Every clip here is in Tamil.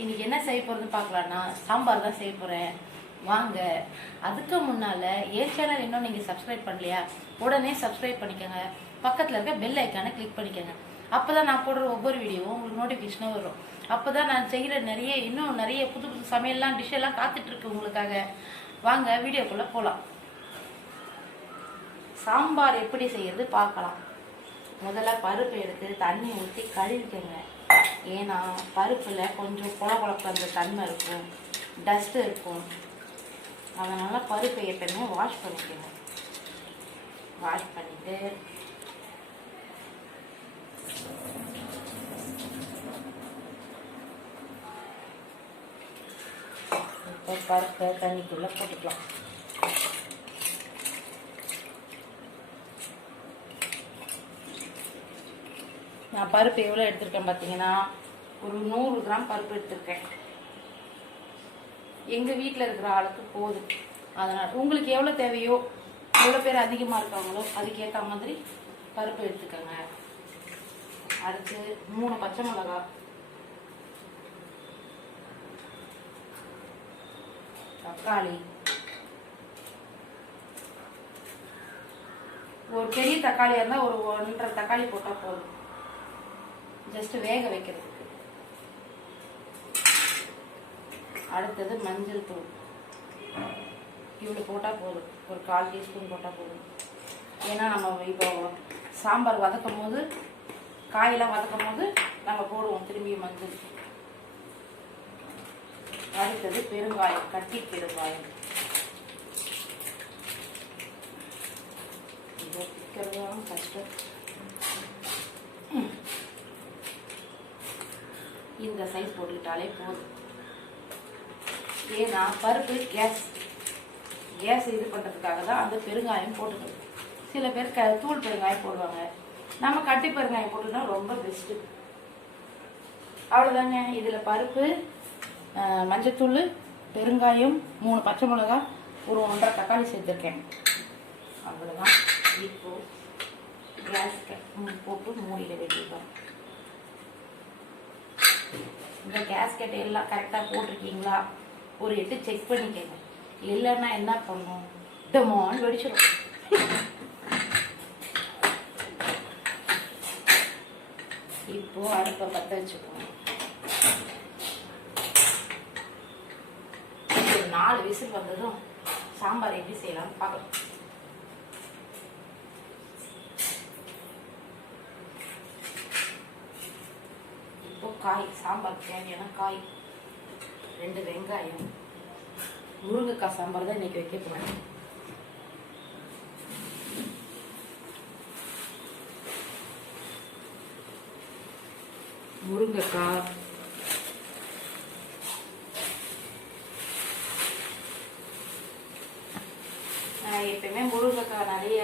இன்னைக்கு என்ன செய்ய போறதுன்னு பார்க்கலாம்னா சாம்பார் தான் செய்ய போறேன். வாங்க. அதுக்கு முன்னால என் சேனல் இன்னும் நீங்க சப்ஸ்கிரைப் பண்ணலையா, உடனே சப்ஸ்கிரைப் பண்ணிக்கோங்க. பக்கத்துல இருக்க பெல் ஐக்கானை கிளிக் பண்ணிக்கோங்க. அப்பதான் நான் போடுற ஒவ்வொரு வீடியோவும் உங்களுக்கு நோட்டிபிகேஷனும் வரும். அப்பதான் நான் செய்யற இன்னும் நிறைய புது புது சமையல்லாம் டிஷ் எல்லாம் காத்துட்டு இருக்கு உங்களுக்காக. வாங்க வீடியோக்குள்ள போலாம். சாம்பார் எப்படி செய்யறது பார்க்கலாம். முதல்ல பருப்பு எடுத்து தண்ணி ஊற்றி கழுவிக்கங்க. ஏன்னா பருப்புல கொஞ்சம் குழப்பு அந்த தன்மை இருக்கும், டஸ்ட் இருக்கும். அதனால பருப்பை எப்பவுமே வாஷ் பண்ணிக்கோங்க. வாஷ் பண்ணிட்டு இப்போ பருப்பை தண்ணிக்குள்ள போட்டுக்கலாம். நான் பருப்பு எவ்வளோ எடுத்திருக்கேன் பார்த்தீங்கன்னா, ஒரு 100 கிராம் பருப்பு எடுத்திருக்கேன். எங்கள் வீட்டில் இருக்கிற ஆளுக்கு போதும். அதனால் உங்களுக்கு எவ்வளோ தேவையோ, எவ்வளோ பேர் அதிகமாக இருக்காங்களோ அதுக்கேற்ற மாதிரி பருப்பு எடுத்துக்கோங்க. அடுத்து 3 பச்சை மிளகாய், தக்காளி, ஒரு பெரிய தக்காளியாக இருந்தால் ஒரு 1.5 தக்காளி போட்டால் போதும், ஜஸ்ட் வேக வைக்கிறதுக்கு. அடுத்தது மஞ்சள் தூள், இவ்வளோ போட்டால் போதும், ஒரு 1/4 டீஸ்பூன் போட்டால் போதும். ஏன்னா நம்ம இப்போ சாம்பார் வதக்கும் போது, காயெல்லாம் வதக்கும் போது நம்ம போடுவோம் திரும்பி மஞ்சள். அடுத்தது பெருங்காயம், கட்டி பெருங்காயம். இதை வைக்கிறதும் கஷ்டம். இந்த சைஸ் போட்டுக்கிட்டாலே போதும். ஏன்னா பருப்பு கேஸ் இது பண்ணுறதுக்காக தான் அந்த பெருங்காயம் போட்டுக்கணும். சில பேர் தூள் பெருங்காயம் போடுவாங்க. நம்ம கட்டி பெருங்காயம் போட்டுனா ரொம்ப பெஸ்ட்டு. அவ்வளோதாங்க. இதில் பருப்பு, மஞ்சத்தூள், பெருங்காயம், 3 பச்சை மிளகாய், ஒரு 1.5 தக்காளி சேர்த்துருக்கேன். அவ்வளோதான். இப்போ கேஸ் போட்டு மூடிட வேண்டியதான். இந்த கேஸ்கெட் எல்லாம் கரெக்டாக போட்டிருக்கீங்களா ஒரு 8 செக் பண்ணிக்கங்க. இல்லைன்னா என்ன பண்ணும், டமான்னு வெடிச்சிடும். இப்போ அடுப்பை பற்ற வச்சுக்கோங்க. ஒரு 4 விசில் வந்ததும் சாம்பார் எப்படி செய்யலாம்னு பார்க்கலாம். இப்போ காய், சாம்பார் தேவையான காய், 2 வெங்காயம். முருங்கைக்காய் சாம்பார் தான் இன்னைக்கு வைக்க போறேன். முருங்கைக்காய், எப்பயுமே முருங்கைக்காய் நிறைய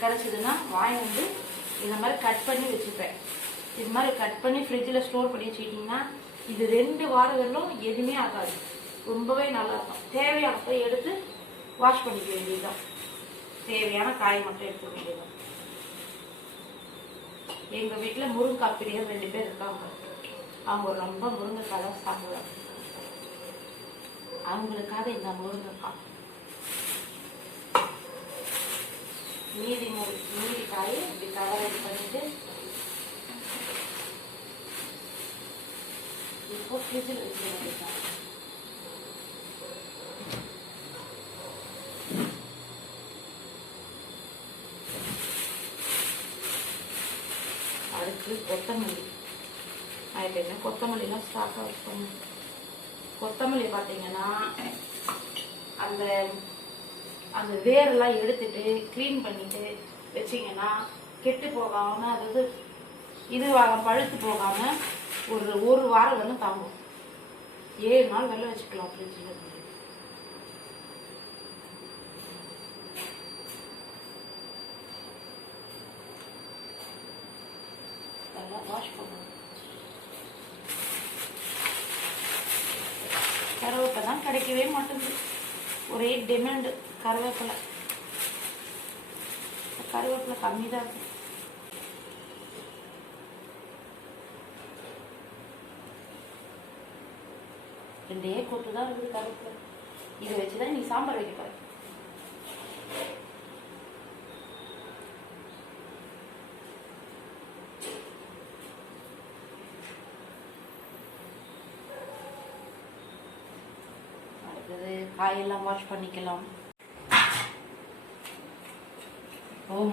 கிடைச்சதுன்னா வாங்கி வந்து இந்த மாதிரி கட் பண்ணி வச்சுப்பேன். இது மாதிரி கட் பண்ணி ஃப்ரிட்ஜில் ஸ்டோர் பண்ணி வச்சுக்கிட்டிங்கன்னா இது 2 வாரங்களும் எதுவுமே ஆகாது, ரொம்பவே நல்லா இருக்கும். தேவையானப்போ எடுத்து வாஷ் பண்ணிக்க வேண்டியதுதான். தேவையான காய் மட்டும் எடுத்துக்க வேண்டியதுதான். எங்கள் வீட்டில் முருங்கைக்காய் பிரியர் 2 பேர் இருக்காங்க. அவங்க ரொம்ப முருங்கைக்காய் தான் சாப்பிடுவாங்க. அவங்களுக்காக இந்த முருங்கைக்காய். மீதி காயை இப்படி கவர் பண்ணிட்டு இப்போ ஃப்ரிட்ஜில் வச்சு வேண்டியதான். அடுத்து கொத்தமல்லி. நான் எப்பயுமே கொத்தமல்லிலாம் ஸ்டாக்காக வைப்பேன். கொத்தமல்லி பார்த்தீங்கன்னா அந்த அந்த வேரெல்லாம் எடுத்துட்டு க்ளீன் பண்ணிட்டு வச்சிங்கன்னா கெட்டு போகாமல், அதாவது பழுத்து போகாமல் ஒரு வாரம் வந்து தாங்கும். 7 நாள் வெளில வச்சுக்கலாம் ஃப்ரிட்ஜில். நல்லா வாஷ் பண்ணணும். கருவேப்பிலை தான் கிடைக்கவே மாட்டேங்குது. ஒரே டிமாண்டு கருவேப்பிலை. கருவேப்பிலை கம்மி தான் இருக்கு. ரெண்டே கொத்து தான் இருக்குது கருவேப்பிலை. இதை வச்சுதான் நீ சாம்பார் வைக்க போற. அடுத்தது காயெல்லாம் வாஷ் பண்ணிக்கலாம்.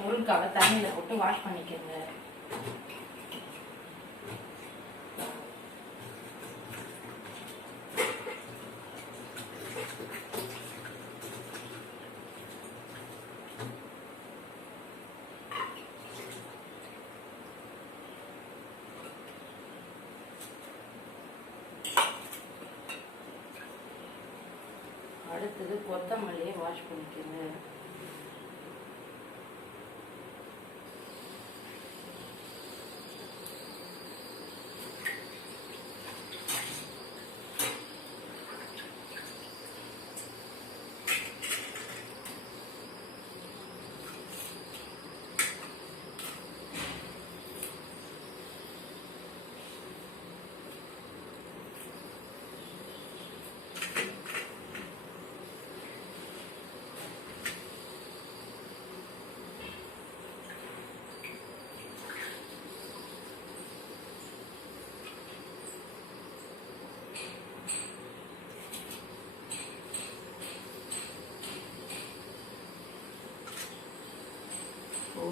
முருங்காவை தண்ணியில போட்டு வாஷ் பண்ணிக்கோங்க. அடுத்தது கொத்தமல்லியை வாஷ் பண்ணிக்கோங்க.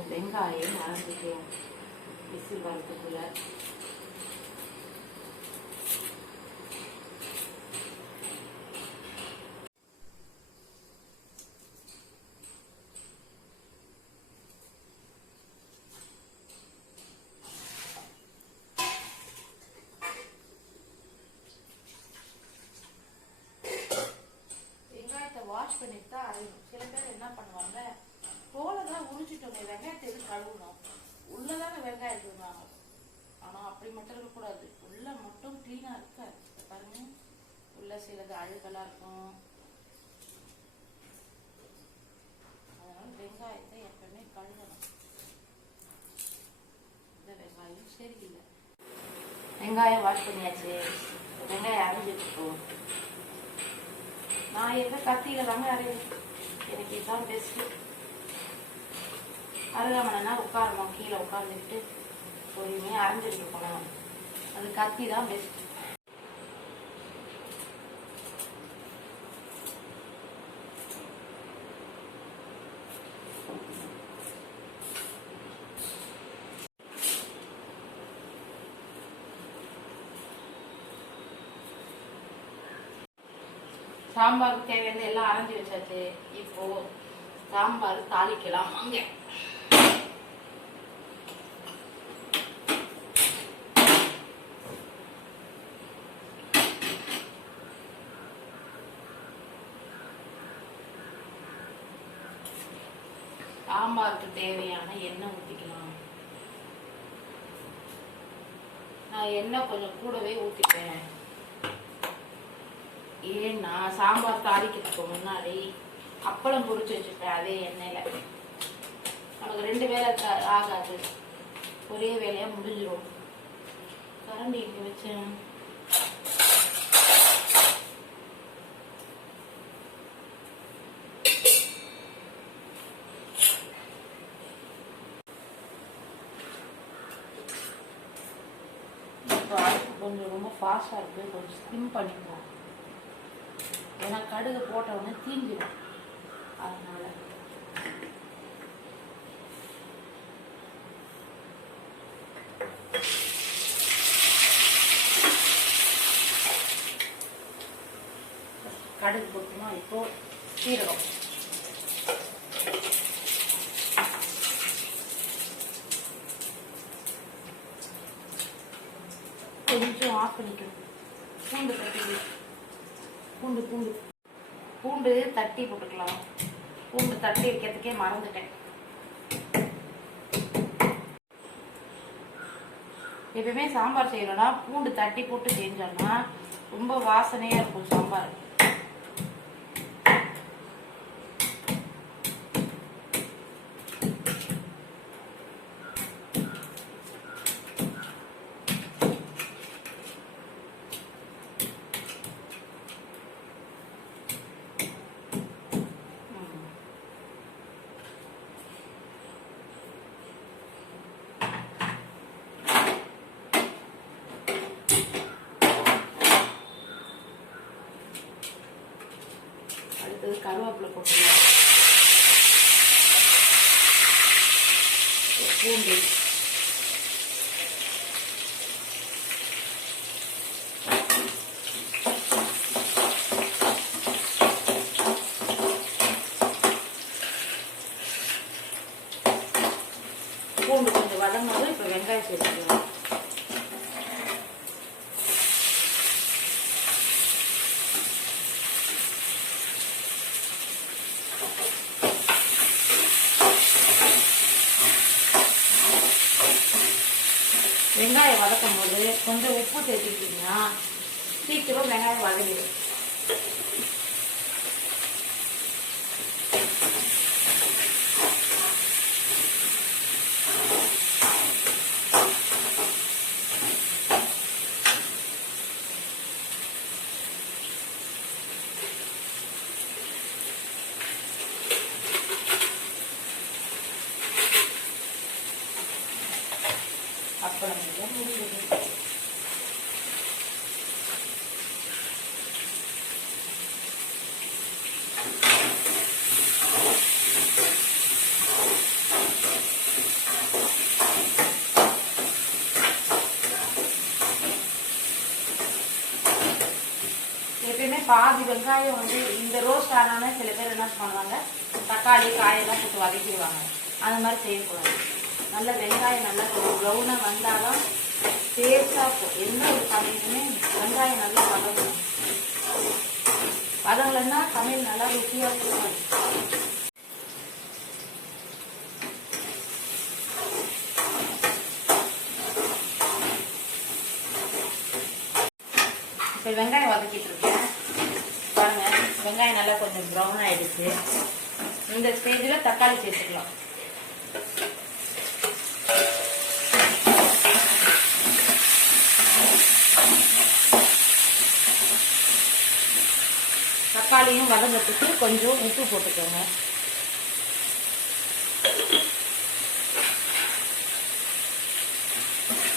வெங்காயம் அரைச்சிக்கலாம் விசில் வரதுக்குள்ள. வெங்காயத்தை வாஷ் பண்ணிட்டு தான் அரையணும். சில பேர் என்ன பண்ணுவாங்க, தோலைதான் உரிச்சிட்டோங்க, வெங்காயத்தை எதுவும் கழுவணும், உள்ளதான வெங்காயம் இருக்குவாங்க. ஆனா அப்படி மட்டும் இருக்கக்கூடாது. உள்ள மட்டும் கிளீனா இருக்க பாருங்க. உள்ள சிலது அழுகெல்லாம் இருக்கும். அதனால வெங்காயத்தை எப்பவுமே கழுவணும். இந்த வெங்காயம் சரியில்லை. வெங்காயம் வாஷ் பண்ணியாச்சு. வெங்காயம் அரைஞ்சிருக்கோம். நான் எந்த கத்தியில தாங்க அரைவேன். எனக்கு இதுதான் பெஸ்ட். அருகாமனா உட்காரணும், கீழே உட்காந்துக்கிட்டு பொறுமையாக அரைஞ்சிட்டு போனோம். அது கத்தி தான் பெஸ்ட். சாம்பாருக்கு தேவையான எல்லாம் அரைஞ்சி வச்சாச்சு. இப்போ சாம்பார் தாளிக்கலாம் வாங்க. சாம்பாருக்கு தேவையான எண்ணெய் ஊற்றிக்கலாம். நான் எண்ணெய் கொஞ்சம் கூடவே ஊற்றிப்பேன். ஏன்னா சாம்பார் தாளிக்கிறதுக்கு முன்னாடி அப்பளம் பொரிச்சு வச்சுப்பேன் அதே எண்ணெயில. நமக்கு 2 வேலை ஆகாது, ஒரே வேலையா முடிஞ்சிடும். கரண்டி இங்க வச்சேன். கொஞ்சம் ரொம்ப ஃபாஸ்டா இருக்கு, கொஞ்சம் ஸ்கிம் பண்ணிக்குவோம். ஏன்னா கடுகு போட்ட உடனே தீஞ்சிடும். அதனால கடுகு போட்டுமா. இப்போ சீரகம் கொஞ்சம் ஆஃப் பண்ணிக்கணும். பூண்டு தட்டி பூண்டு பூண்டு பூண்டு தட்டி போட்டுக்கலாம். பூண்டு தட்டி வைக்கிறதுக்கே மறந்துட்டேன். எப்பவுமே சாம்பார் செய்யணும்னா பூண்டு தட்டி போட்டு செஞ்சோம்னா ரொம்ப வாசனையா இருக்கும் சாம்பார். பூண்டு, பூண்டு கொஞ்சம் வதங்கும்போது இப்போ வெங்காயம் சேர்த்துக்கலாம். வெங்காயம் வதக்கும் போது கொஞ்சம் உப்பு சேர்த்துக்கிட்டீங்கன்னா சீக்கிரம் வெங்காயம் வதங்கிடும். அப்புறம் முடியுது. எப்பயுமே பாதி வெங்காயம் வந்து இந்த ரோஸ்ட் ஆனாலே சில பேர் என்ன பண்ணுவாங்க, தக்காளி காயெல்லாம் போட்டு வதக்கிடுவாங்க. அந்த மாதிரி செய்யக்கூடாது. நல்ல வெங்காயம் நல்லா கொஞ்சம் ப்ரௌனாக வந்தாலும் டேஸ்டாக இருக்கும். எந்த ஒரு சமையலுமே வெங்காயம் நல்லா வதங்கணும். வதங்கலைன்னா சமையல் நல்லா ருசியாக இருக்கும். இப்போ வெங்காயம் வதக்கிட்டு இருக்கேன் பாருங்க. வெங்காயம் நல்லா கொஞ்சம் ப்ரௌன் ஆயிடுச்சு. இந்த ஸ்டேஜில் தக்காளி சேர்த்துக்கலாம். தக்காளியும் வதங்கிறதுக்கு கொஞ்சம் உப்பு போட்டுக்கோங்க.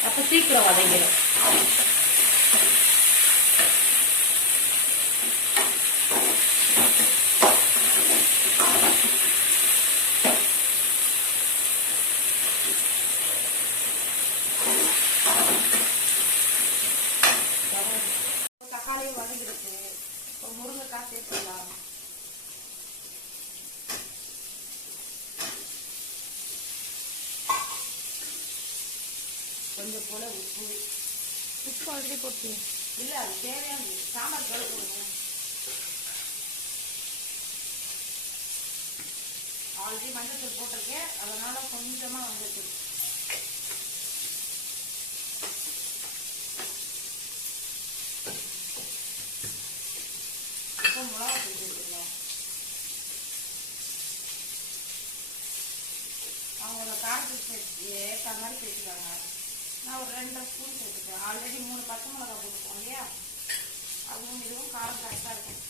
அப்போ சீக்கிரம் வதங்கிடும். தக்காளியும் வதங்கிடுச்சு. இப்போ முருங்கைக்காய் சேர்த்துக்கலாம். கொஞ்சம் போல உப்பு. உப்பு ஆல்ரெடி போட்டு இல்லை, அது தேவையானது. சாம்பார் கழுவு போடுங்க. ஆல்ரெடி மஞ்சள் போட்டிருக்கேன், அதனால கொஞ்சமா வந்துட்டு. மிளகா சேர்த்துக்கலாம். அவங்களோட காரத்துக்கு ஏற்ற மாதிரி சேர்த்துக்காங்க. நான் ஒரு 2 ஸ்பூன் சேர்த்துட்டேன். ஆல்ரெடி 3 பச்சை மிளகா போட்டுப்போம் இல்லையா, அதுவும் இதுவும் காரம் கரெக்டாக இருக்கும்.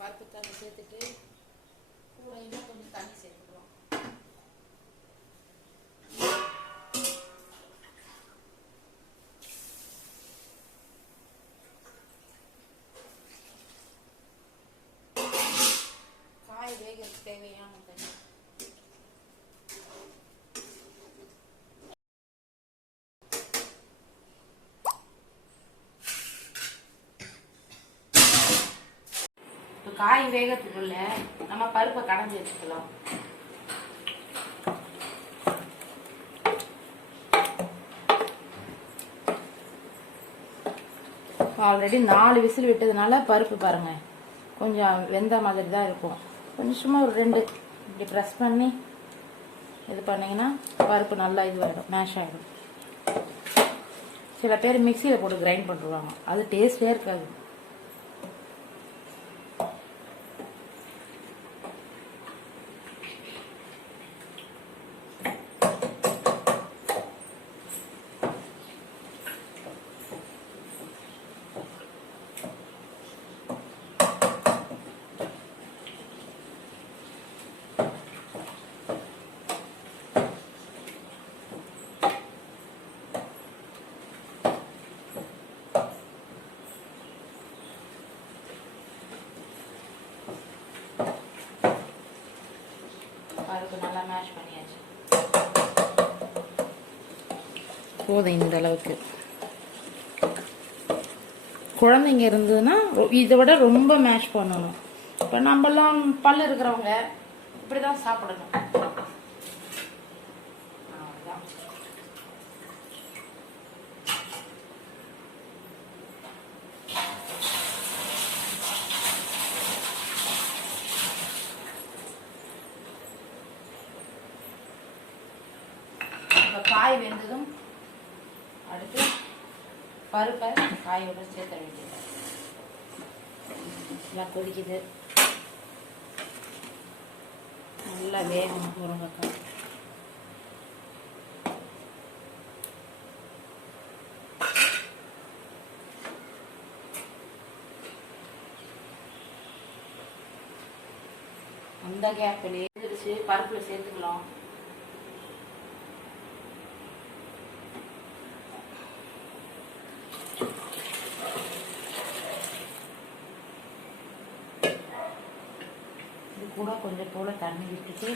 பருப்பு தண்ணி சேர்த்துட்டு கூட இன்னும் கொஞ்சம் தண்ணி சேர்த்துக்கிறோம். காய் வேகிறதுக்கு தேவையான தண்ணி. காய் வேகத்துக்குள்ள நம்ம பருப்பை கடைஞ்சி வச்சுக்கலாம். ஆல்ரெடி 4 விசில் விட்டதுனால பருப்பு பாருங்க கொஞ்சம் வெந்த மாதிரி தான் இருக்கும். கொஞ்சம் சும்மா ஒரு 2 இப்படி ப்ரெஸ் பண்ணி இது பண்ணிங்கன்னா பருப்பு நல்லா இதுவாகிடும், மேஷ் ஆகிடும். சில பேர் மிக்சியில் போட்டு கிரைண்ட் பண்ணிடுவாங்க, அது டேஸ்டே இருக்காது. பருப்பு நல்லா மேஷ் பண்ணியாச்சு. போதும் இந்த அளவுக்கு. குழந்தைங்க இருந்ததுன்னா இதை விட ரொம்ப மேஷ் பண்ணணும். இப்போ நம்மலாம் பல்லு இருக்கிறவங்க இப்படி தான் சாப்பிடணும். காய் வெந்ததும் அடுத்து பருப்பை காயோட சேர்த்த வேண்டியது. எல்லாம் கொதிக்குது, நல்லா வேகணும் முருங்கைக்காய். அந்த கேப்பில் எழுந்திரிச்சு பருப்புல சேர்த்துக்கலாம். கூட கொஞ்சம் போல தண்ணி விட்டுட்டு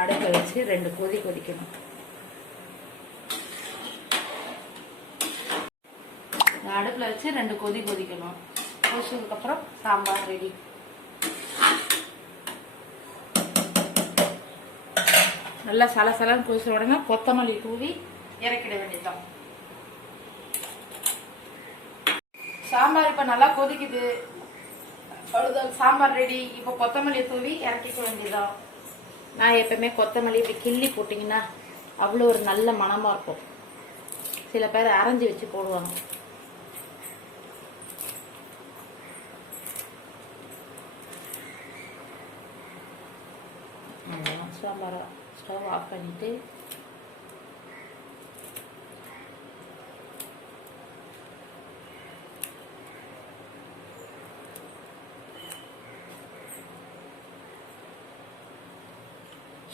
அடுப்பை வச்சு 2 கொதி கொதிக்கணும். அடுப்புல வச்சு 2 கொதி கொதிக்கணும். கொதிச்சதுக்கு அப்புறம் சாம்பார் ரெடி. நல்லா சலசலன்னு கொதிச்ச உடனே கொத்தமல்லி தூவி இறக்கிட வேண்டியதுதான். சாம்பார் இப்ப நல்லா கொதிக்குது, சாம்பார் ரெடி. இப்ப கொத்தமல்லி தூவி இறக்கிக்க வேண்டியதுதான். நான் எப்பவுமே கொத்தமல்லி இப்படி கிள்ளி போட்டீங்கன்னா அவ்வளோ ஒரு நல்ல மணமா இருக்கும். சில பேர் அரைஞ்சி வச்சு போடுவாங்க. சாம்பார் ஸ்டவ் ஆஃப் பண்ணிட்டு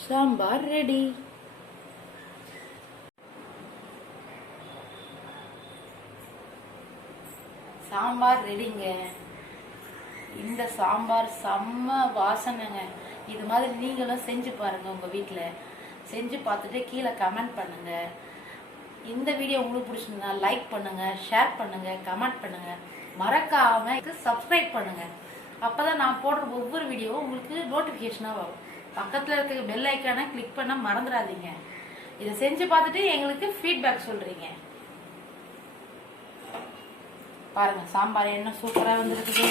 சாம்பார் ரெடி. சாம்பார் ரெடிங்க. இந்த சாம்பார் செம்ம வாசனைங்க. இது மாதிரி நீங்களும் செஞ்சு பாருங்க. உங்க வீட்டுல செஞ்சு பார்த்துட்டு கீழே கமெண்ட் பண்ணுங்க. இந்த வீடியோ உங்களுக்கு பிடிச்சிருந்தா லைக் பண்ணுங்க, ஷேர் பண்ணுங்க, கமெண்ட் பண்ணுங்க. மறக்காம சப்ஸ்கிரைப் பண்ணுங்க. அப்பதான் நான் போடுற ஒவ்வொரு வீடியோவும் உங்களுக்கு நோட்டிபிகேஷனா வரும். பக்கத்துல இருக்க பெல் ஐக்கானை கிளிக் பண்ண மறந்துடாதீங்க. இதை செஞ்சு பார்த்துட்டு எங்களுக்கு ஃபீட்பேக் சொல்றீங்க. பாருங்க சாம்பார் என்ன சூப்பரா வந்திருக்குது.